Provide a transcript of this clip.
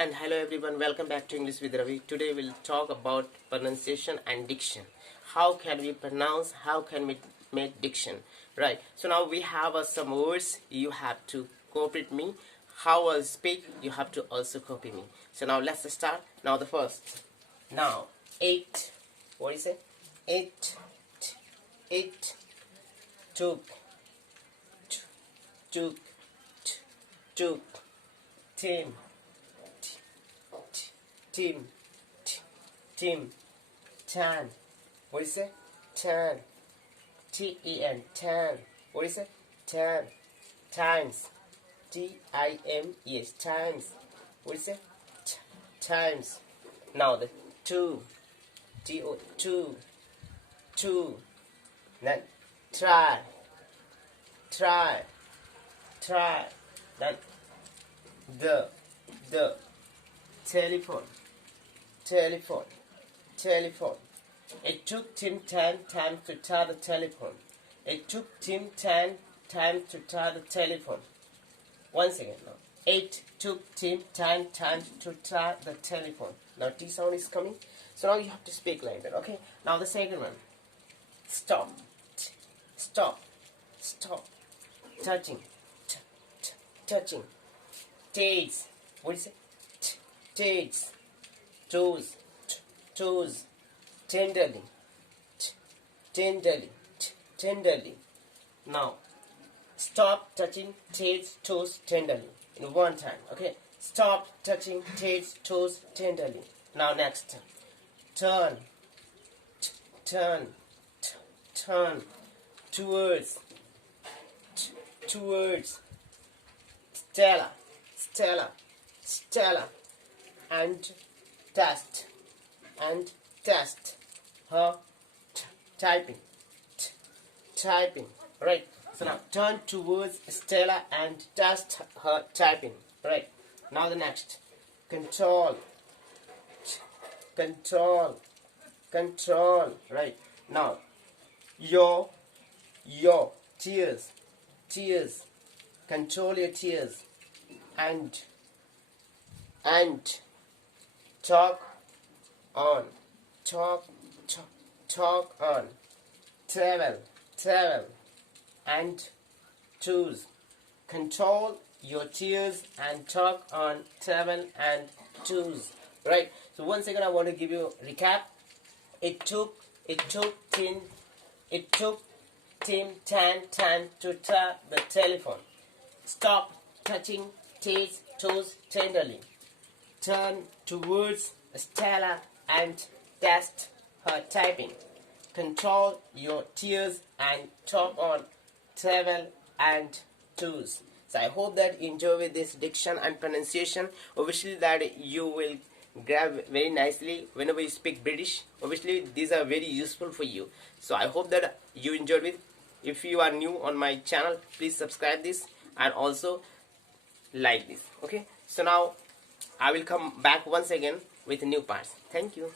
and hello everyone, welcome back to English with Ravi. Today we'll talk about pronunciation and diction. How can we pronounce, how can we make diction, right? So now we have some words, you have to cooperate me. How I speak, you have to also copy me. So now let's start. Now the first. Now, 8, what is it? 8, took, team, tan, what is it? Tan, T-E-N, tan, what is it? Tan, times, T-I-M-E-S, times, what is it? Times. Now the two, T-O, two, then try, then the telephone. It took Tim 10 times to try the telephone. It took Tim 10 times to try the telephone. Once again now. It took Tim 10 times to try the telephone. Now T sound is coming. So now you have to speak like that. Okay. Now the second one. Stop. Touching. Tails. What is it? Tails. Toes. Tenderly. Now, stop touching tails, toes tenderly. In one time, okay? Stop touching tails, toes tenderly. Now next. Turn. Towards. Stella. And test her typing, right? So now turn towards Stella and test her typing, right? Now the next, control, right? Now your tears, control your tears, and talk on, travel, and choose. Control your tears and talk on, travel and choose. Right. So once again, I want to give you a recap. It took Tim 10 times to try the telephone. Stop touching tails, toes tenderly. Turn towards Stella and test her typing. Control your tears and talk on, travel and choose. So I hope that you enjoy with this diction and pronunciation. Obviously that you will grab very nicely whenever you speak British. Obviously these are very useful for you. So I hope that you enjoyed it. If you are new on my channel, please subscribe this and also like this. Okay. So now I will come back once again with new parts. Thank you.